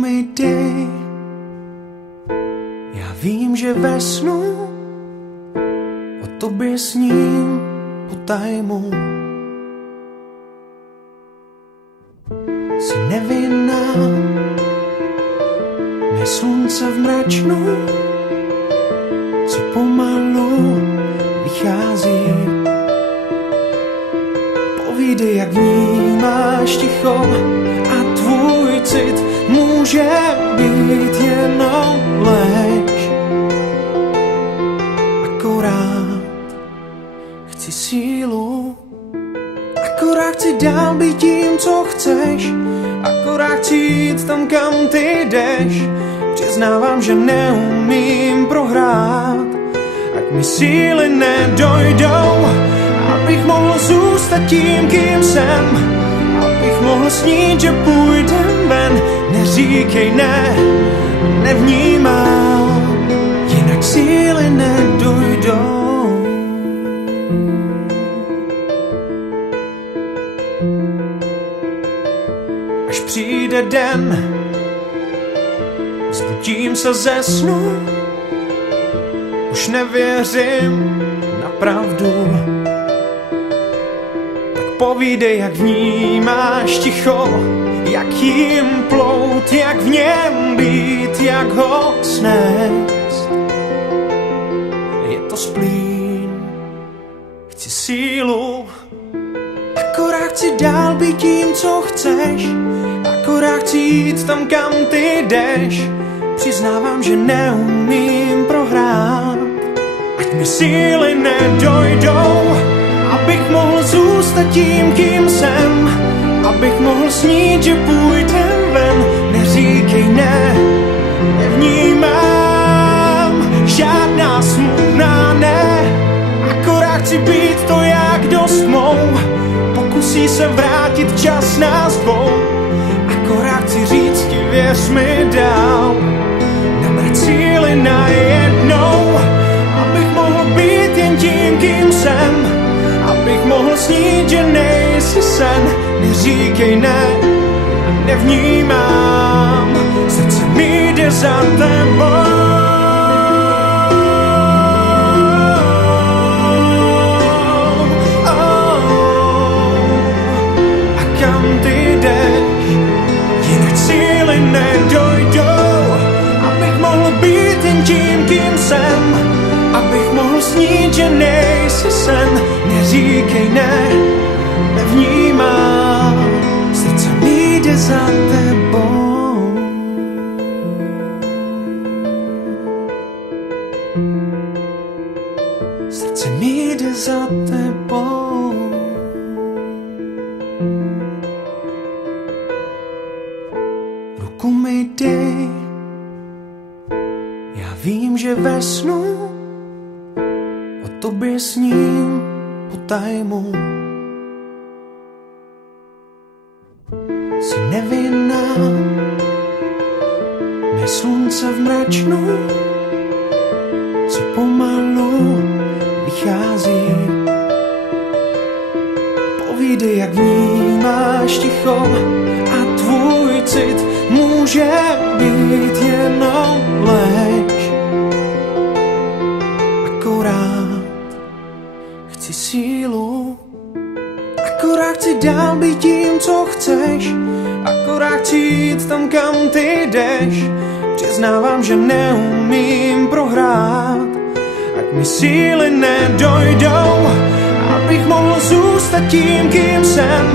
mi dej. Já vím, že ve snu o tobě sním potajmu. Jsi nevinná, mé slunce v mračnu, co pomalu vychází. Povídej, jak vnímáš ticho a tvůj cit může být jenom lež. Akorát chci sílu, akorát chci dál být tím, co chceš, akorát chci jít tam, kam ty jdeš. Přiznávám, že neumím prohrát, ať mi síly nedojdou, abych mohl zůstat tím, kým jsem, abych mohl snít, že půjdem ven. Neříkej ne, nevnímám, jinak síly nedojdou. Až přijde den, zbudím se ze snu, už nevěřím na pravdu. Tak povídej, jak vnímáš ticho, jak jim plout, jak v něm být, jak ho snést. Je to splín, chci sílu, akorát chci dál být tím, co chceš, akorát chci jít tam, kam ty jdeš. Přiznávám, že neumím prohrát, ať mi síly nedojdou, abych mohl zůstat tím, kým jsem, abych mohl snít, že půjdem ven. Neříkej ne, nevnímám žádná smutná ne, akorát chci být to, jak dost mou. Pokusí se vrátit čas nás dvou, akorát chci říct ti, věř mi dál. Nabrat síly najednou, abych mohl být jen tím, kým jsem, abych mohl snít, že nejsi sen. Neříkej ne, nevnímám, srdce mi jde za tebou. A kam ty jdeš, jinak síly nedojdou, abych mohl být jen tím, kým jsem, abych mohl snít, že nejsi sen. Neříkej ne, nevnímám, srdce mi jde za tebou. Srdce mi jde za tebou. Ruku mi dej, já vím, že ve snu o tobě sním potajmu. Jsi nevinná, mé slunce v mračnu, co pomalu vychází. Povídej, jak vnímáš ticho a tvůj cit může být jenom lež. Akorát chci sílu, akorát chci dál být tím, co chceš, akorát chci jít tam, kam ty jdeš. Přiznávám, že neumím prohrát, ať mi síly nedojdou, abych mohl zůstat tím, kým jsem,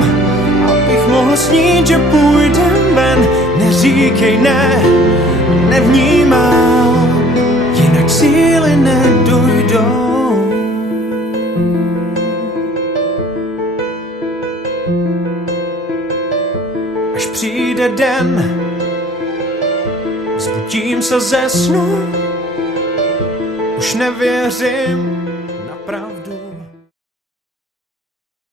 abych mohl snít, že půjdem ven. Neříkej ne, nevnímám, jinak síly nedojdou. Až přijde den, zbudím se ze snu, už nevěřím